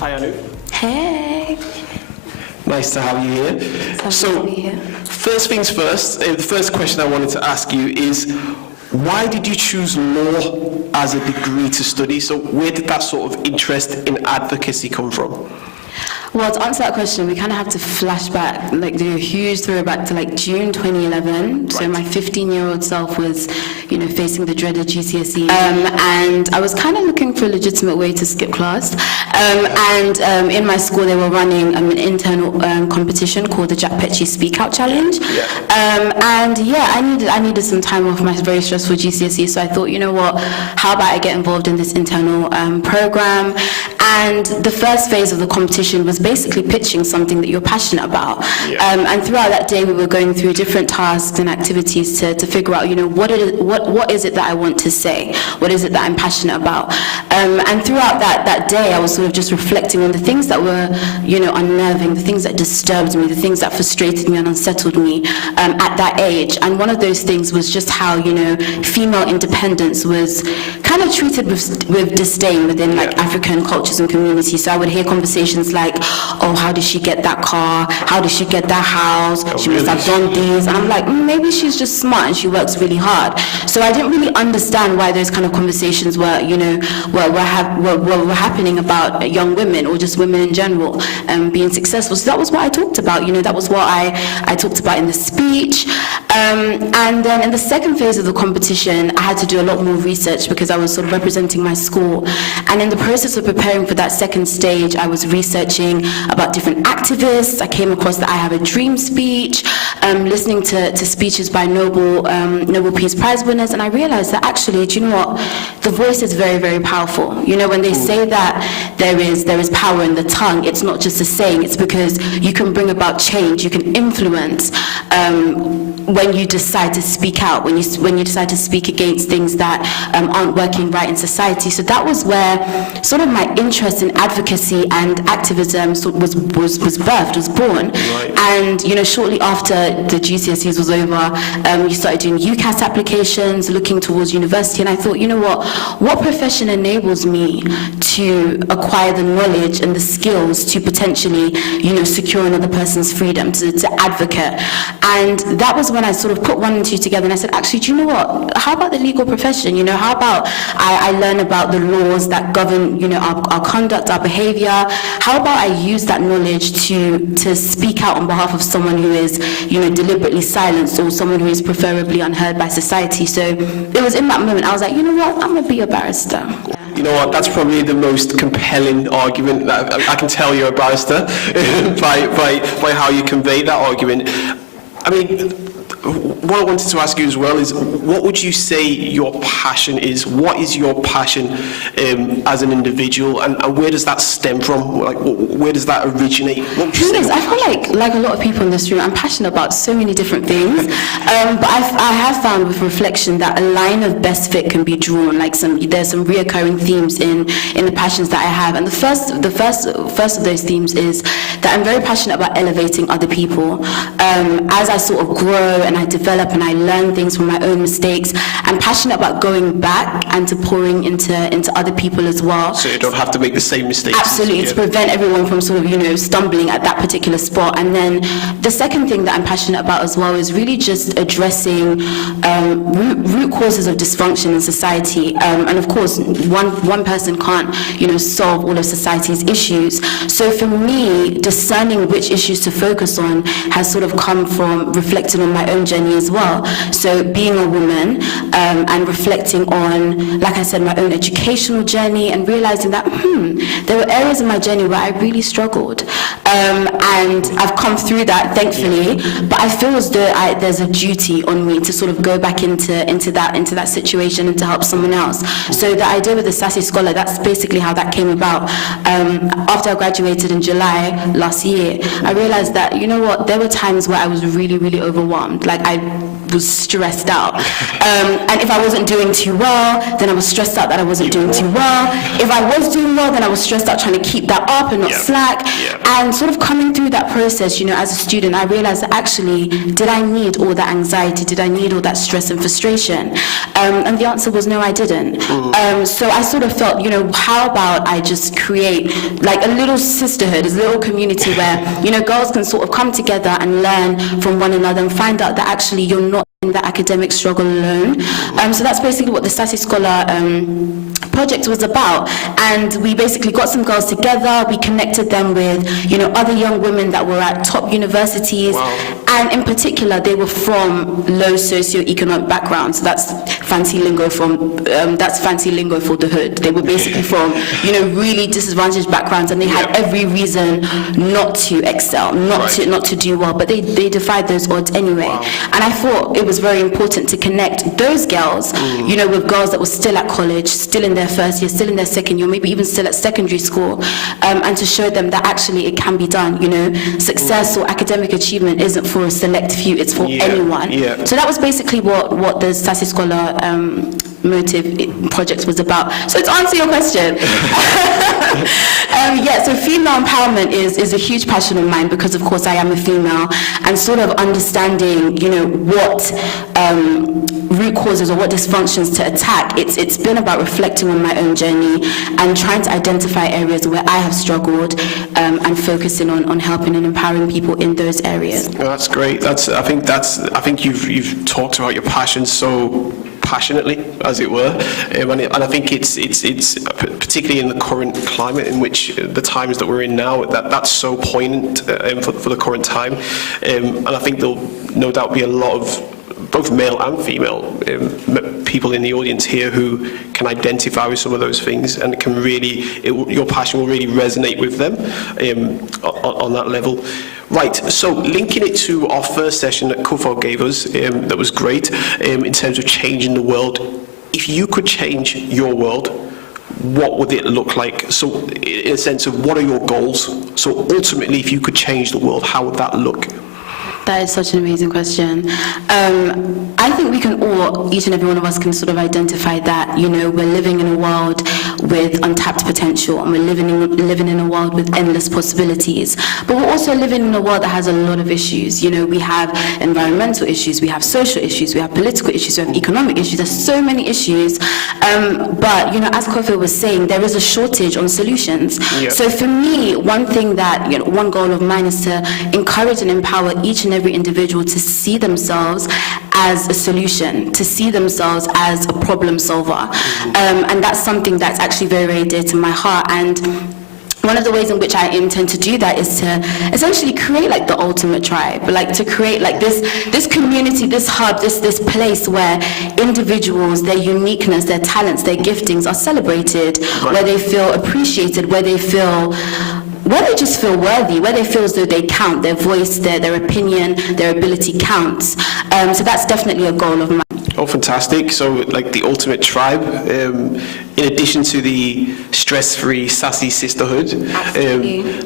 Hi, Anu. Hey. Nice to have you here. To be here. First things first, the first question I wanted to ask you is, why did you choose law as a degree to study? So where did that sort of interest in advocacy come from? Well, to answer that question, we kind of have to flash back, like do a huge throwback to like June 2011. Right. So my 15-year-old self was, facing the dreaded GCSE. And I was kind of looking for a legitimate way to skip class. In my school, they were running an internal competition called the Jack Petchey Speak Out Challenge. Yeah. I needed some time off my very stressful GCSE. So I thought, you know what, how about I get involved in this internal program? And the first phase of the competition was basically pitching something that you're passionate about. Yeah. And throughout that day, we were going through different tasks and activities to figure out, what is it that I want to say? What is it that I'm passionate about? And throughout that day, I was sort of just reflecting on the things that were, unnerving, the things that disturbed me, the things that frustrated me and unsettled me at that age. And one of those things was just how, female independence was kind of treated with disdain within African cultures and communities. So I would hear conversations like, oh, how did she get that car? How did she get that house? She must have done these. And I'm like, maybe she's just smart and she works really hard. So I didn't really understand why those kind of conversations were happening about young women or just women in general being successful. So that was what I talked about. That was what I talked about in the speech. And then in the second phase of the competition, I had to do a lot more research because I was sort of representing my school. And in the process of preparing for that second stage, I was researching about different activists. I came across the I Have a Dream speech, listening to speeches by Nobel Peace Prize winners, and I realized that actually, do you know what? The voice is very, very powerful. When they say that there is power in the tongue, it's not just a saying, it's because you can bring about change, you can influence when you decide to speak out, when you decide to speak against things that aren't working right in society. So that was where sort of my interest in advocacy and activism was birthed, was born. Right. And shortly after the GCSEs was over, we started doing UCAS applications, looking towards university, and I thought, what profession enables me to acquire the knowledge and the skills to potentially, secure another person's freedom, to advocate. And that was when I sort of put one and two together, and I said, actually, do you know what? How about the legal profession? How about I learn about the laws that govern, our conduct, our behavior? How about I use that knowledge to speak out on behalf of someone who is, deliberately silenced, or someone who is preferably unheard by society? So it was in that moment I was like, you know what? I'm gonna be a barrister. You know what? That's probably the most compelling argument that I can tell you're a barrister by how you convey that argument. I mean, what I wanted to ask you as well is, what would you say your passion is? What is your passion as an individual, and where does that stem from? Like, where does that originate? What would you say? I feel like a lot of people in this room, I'm passionate about so many different things, but I have found with reflection that a line of best fit can be drawn. Like there's some reoccurring themes in the passions that I have, and the first of those themes is that I'm very passionate about elevating other people. As I sort of grow and I develop and I learn things from my own mistakes, I'm passionate about going back and to pouring into other people as well. So you don't have to make the same mistakes. Absolutely, to prevent everyone from sort of, stumbling at that particular spot. And then the second thing that I'm passionate about as well is really just addressing root causes of dysfunction in society. And of course, one person can't, solve all of society's issues. So for me, discerning which issues to focus on has sort of come from reflecting on my own journey as well. So being a woman and reflecting on, like I said, my own educational journey, and realizing that there were areas in my journey where I really struggled, and I've come through that, thankfully. But I feel as though there's a duty on me to sort of go back into that situation and to help someone else. So the idea with the Sassy Scholar, that's basically how that came about. After I graduated in July last year, I realized that, there were times where I was really, really overwhelmed. Like I was stressed out. And if I wasn't doing too well, then I was stressed out that I wasn't doing too well. If I was doing well, then I was stressed out trying to keep that up and not slack. And sort of coming through that process, you know, as a student, I realized that actually, did I need all that anxiety? Did I need all that stress and frustration? And the answer was no, I didn't. So I sort of felt, you know, how about I just create like a little sisterhood, a little community where, you know, girls can sort of come together and learn from one another and find out that actually you're not in the academic struggle alone. So that's basically what the Sassy Scholar project was about. And we basically got some girls together, we connected them with, you know, other young women that were at top universities. And in particular, they were from low socioeconomic backgrounds. So that's fancy lingo from, that's fancy lingo for the hood. They were basically from, you know, really disadvantaged backgrounds, and they had every reason not to excel, not to do well, but they defied those odds anyway. And I thought it was very important to connect those girls, you know, with girls that were still at college, still in their first year, still in their second year, maybe even still at secondary school, and to show them that actually it can be done. You know, success or academic achievement isn't for a select few, it's for anyone. So that was basically what the Sassy Scholar motive project was about. So to answer your question, so female empowerment is a huge passion of mine, because of course I am a female, and sort of understanding, you know, what root causes or what dysfunctions to attack. It's been about reflecting on my own journey and trying to identify areas where I have struggled, and focusing on helping and empowering people in those areas. Well, that's great. I think you've talked about your passion so passionately, as it were, and I think it's particularly in the current climate in which the times that we're in now, that's so poignant for the current time, and I think there'll no doubt be a lot of both male and female people in the audience here who can identify with some of those things, and can really, your passion will really resonate with them on that level. Right, so linking it to our first session that Kufo gave us, that was great, in terms of changing the world. If you could change your world, what would it look like? So in a sense of, what are your goals? So ultimately, if you could change the world, how would that look? That is such an amazing question. I think we can all, each and every one of us can sort of identify that, you know, we're living in a world with untapped potential, and we're living in a world with endless possibilities. But we're also living in a world that has a lot of issues. You know, we have environmental issues, we have social issues, we have political issues, we have economic issues. There's so many issues. But, you know, as Kofi was saying, there is a shortage on solutions. So for me, one thing that, you know, one goal of mine is to encourage and empower each and every individual to see themselves as a solution, to see themselves as a problem solver. And that's something that's actually very, very dear to my heart. And one of the ways in which I intend to do that is to essentially create like the ultimate tribe, like to create like this community, this hub, this place where individuals, their uniqueness, their talents, their giftings are celebrated, where they feel appreciated, where they just feel worthy, where they feel as though they count, their voice, their opinion, their ability counts. So that's definitely a goal of mine. Oh, fantastic. So, like the ultimate tribe, in addition to the stress-free, sassy sisterhood,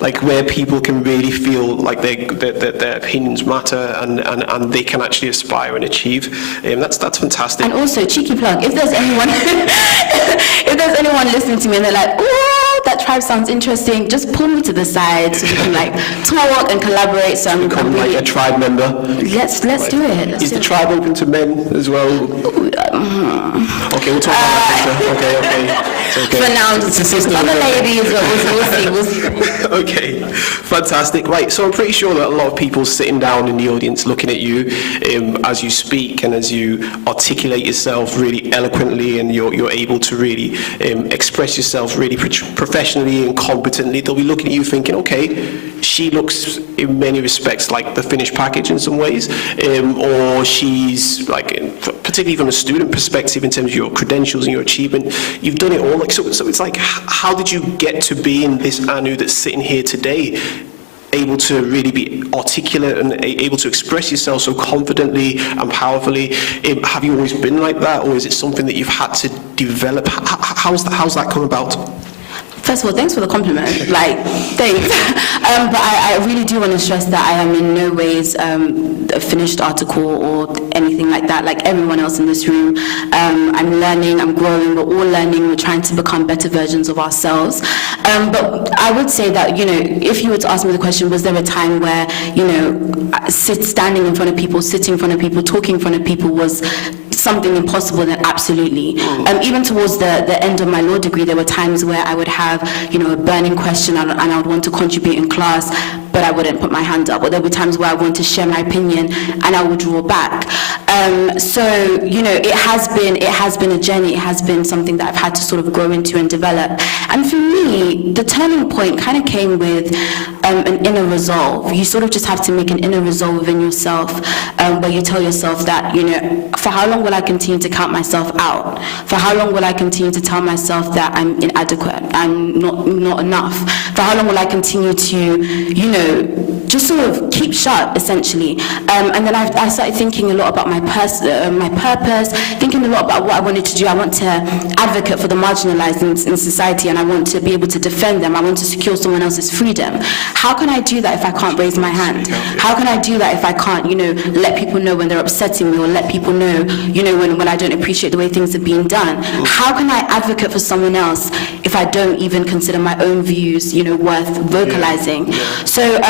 like where people can really feel like their opinions matter, and they can actually aspire and achieve. That's fantastic. And also, cheeky plug, if there's anyone listening to me and they're like, oh, that tribe sounds interesting, just pull me to the side so we can like talk and collaborate. So I'm become like a tribe member. Let's do it. Is the tribe open to men as well? Okay, we'll talk about that later. Okay. For now, just other ladies, we'll see. Okay, fantastic. Right, so I'm pretty sure that a lot of people sitting down in the audience looking at you as you speak and as you articulate yourself really eloquently, and you're able to really express yourself really professionally and competently, they'll be looking at you thinking, okay, she looks in many respects like the finished package in some ways, or she's like, particularly from a student perspective in terms of your credentials and your achievement, you've done it all. Like, so it's like, how did you get to be in this Anu that's sitting here today, able to really be articulate and able to express yourself so confidently and powerfully? Have you always been like that, or is it something that you've had to develop? How's that come about? First of all, thanks for the compliment. Like, thanks. But I really do want to stress that I am in no ways a finished article or anything like that. Like everyone else in this room, I'm learning, I'm growing, we're all learning, we're trying to become better versions of ourselves. But I would say that, if you were to ask me the question, was there a time where, standing in front of people, sitting in front of people, talking in front of people was something impossible? Then absolutely. Even towards the end of my law degree, there were times where I would have, a burning question and I would want to contribute in class, but I wouldn't put my hand up. Or there were times where I wanted to share my opinion and I would draw back. So, it has been a journey. It has been something that I've had to sort of grow into and develop. And for me, the turning point kind of came with an inner resolve. You sort of just have to make an inner resolve within yourself, where you tell yourself that, for how long will I continue to count myself out? For how long will I continue to tell myself that I'm inadequate, I'm not enough? For how long will I continue to, just sort of keep shut, essentially? And then I started thinking a lot about my purpose, thinking a lot about what I wanted to do. I want to advocate for the marginalized in society, and I want to be able to defend them. I want to secure someone else's freedom. How can I do that if I can't raise my hand? How can I do that if I can't, let people know when they're upsetting me, or let people know, when I don't appreciate the way things are being done? How can I advocate for someone else if I don't even consider my own views, worth vocalizing? So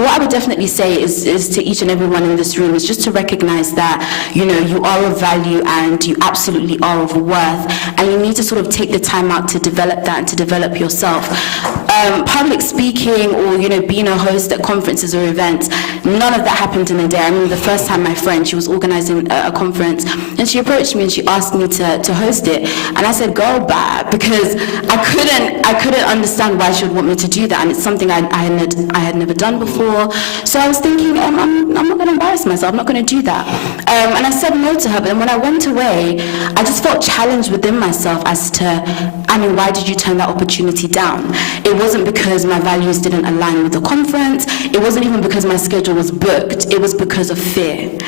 what I would definitely say is to each and everyone in this room is just to recognize that, you are of value and you absolutely are of worth, and you need to sort of take the time out to develop that and to develop yourself. Public speaking or, being a host at conferences or events, none of that happened in a day. I remember the first time my friend, she was organizing a conference, and she approached me and she asked me to host it, and I said, girl, bye, because I couldn't understand why she would want me to do that, and it's something I had never done before. So I was thinking, I'm not going to embarrass myself, I'm not going to do that. And I said no to her, but then when I went away, I just felt challenged within myself as to, why did you turn that opportunity down? It wasn't because my values didn't align with the conference, it wasn't even because my schedule was booked, it was because of fear.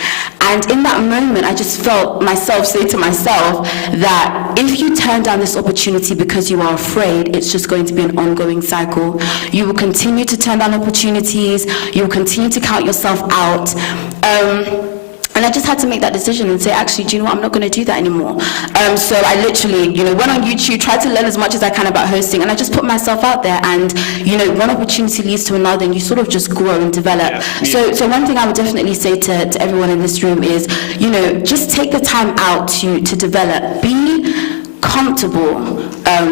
And in that moment, I just felt myself say to myself that if you turn down this opportunity because you are afraid, it's just going to be an ongoing cycle. You will continue to turn down opportunities, you will continue to count yourself out. And I just had to make that decision and say, actually, do you know what, I'm not going to do that anymore. So I literally, went on YouTube, tried to learn as much as I can about hosting, and I just put myself out there, and, one opportunity leads to another, and you sort of just grow and develop. So one thing I would definitely say to everyone in this room is, just take the time out to develop. Be comfortable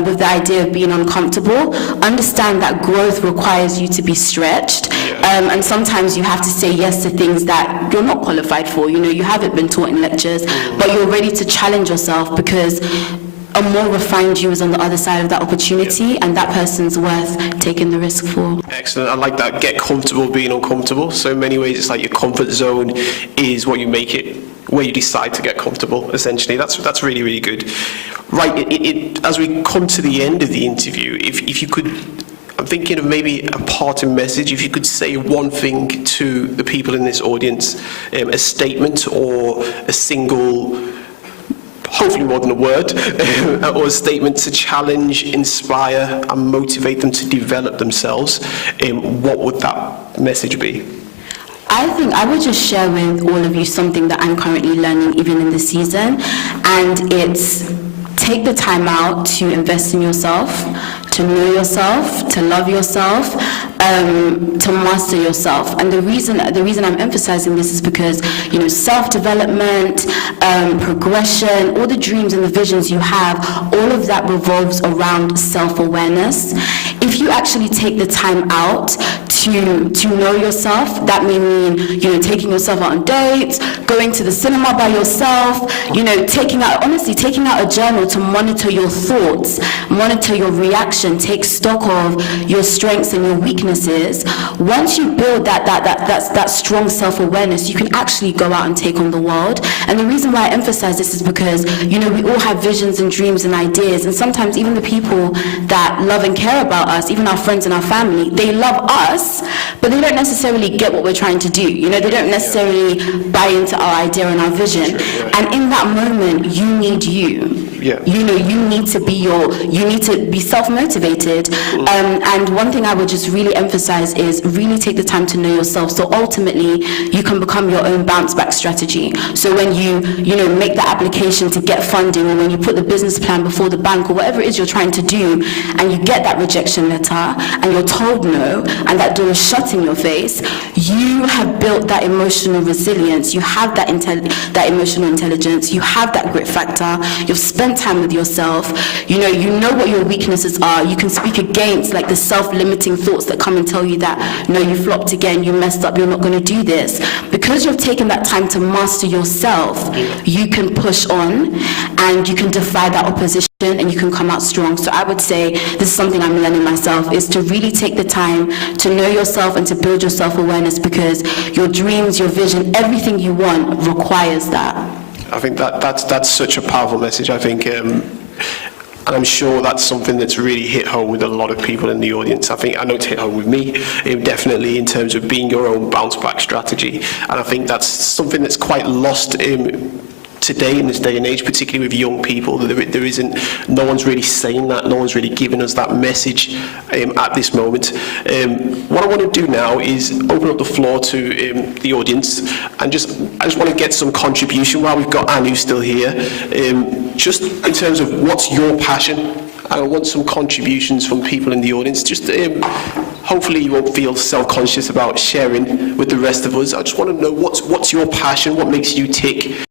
with the idea of being uncomfortable. Understand that growth requires you to be stretched, and sometimes you have to say yes to things that you're not qualified for. You haven't been taught in lectures, but you're ready to challenge yourself because a more refined you is on the other side of that opportunity, and that person's worth taking the risk for. Excellent. I like that. Get comfortable being uncomfortable. So in many ways, it's like your comfort zone is what you make it, where you decide to get comfortable, essentially. That's really, really good. Right, as we come to the end of the interview, if you could, I'm thinking of maybe a parting message, if you could say one thing to the people in this audience, a statement or a single, hopefully more than a word, or a statement to challenge, inspire, and motivate them to develop themselves, what would that message be? I think I would just share with all of you something that I'm currently learning even in this season, and it's take the time out to invest in yourself, to know yourself, to love yourself, to master yourself. And the reason I'm emphasizing this is because, self-development, progression, all the dreams and the visions you have, all of that revolves around self-awareness. If you actually take the time out to know yourself, that may mean, taking yourself out on dates, going to the cinema by yourself, taking out a journal to monitor your thoughts, monitor your reaction, take stock of your strengths and your weaknesses. Once you build that strong self-awareness, you can actually go out and take on the world. And the reason why I emphasize this is because, we all have visions and dreams and ideas, and sometimes even the people that love and care about us, even our friends and our family, they love us, but they don't necessarily get what we're trying to do. They don't necessarily buy into our idea and our vision. And in that moment, you need you. Yeah. You know, you need to be self-motivated. And one thing I would just really emphasize is really take the time to know yourself. So ultimately, you can become your own bounce back strategy. So when you make the application to get funding, or when you put the business plan before the bank, or whatever it is you're trying to do, and you get that rejection letter, and you're told no, and that door is shut in your face, you have built that emotional resilience. You have that emotional intelligence. You have that grit factor. You've spent time with yourself. You know what your weaknesses are. You can speak against like the self-limiting thoughts that come and tell you that, no, you flopped again, you messed up, you're not going to do this. Because you've taken that time to master yourself, you can push on and you can defy that opposition and you can come out strong. So I would say this is something I'm learning myself, is to really take the time to know yourself and to build your self-awareness, because your dreams, your vision, everything you want requires that. I think that's such a powerful message. I think, and I'm sure that's something that's really hit home with a lot of people in the audience. I know it's hit home with me, definitely, in terms of being your own bounce back strategy. And I think that's something that's quite lost today, in this day and age, particularly with young people. There isn't, no one's really saying that, no one's really giving us that message at this moment. What I want to do now is open up the floor to the audience, and I just want to get some contribution while we've got Anu still here, just in terms of what's your passion. I want some contributions from people in the audience. Just hopefully you won't feel self-conscious about sharing with the rest of us. I just want to know what's your passion, what makes you tick.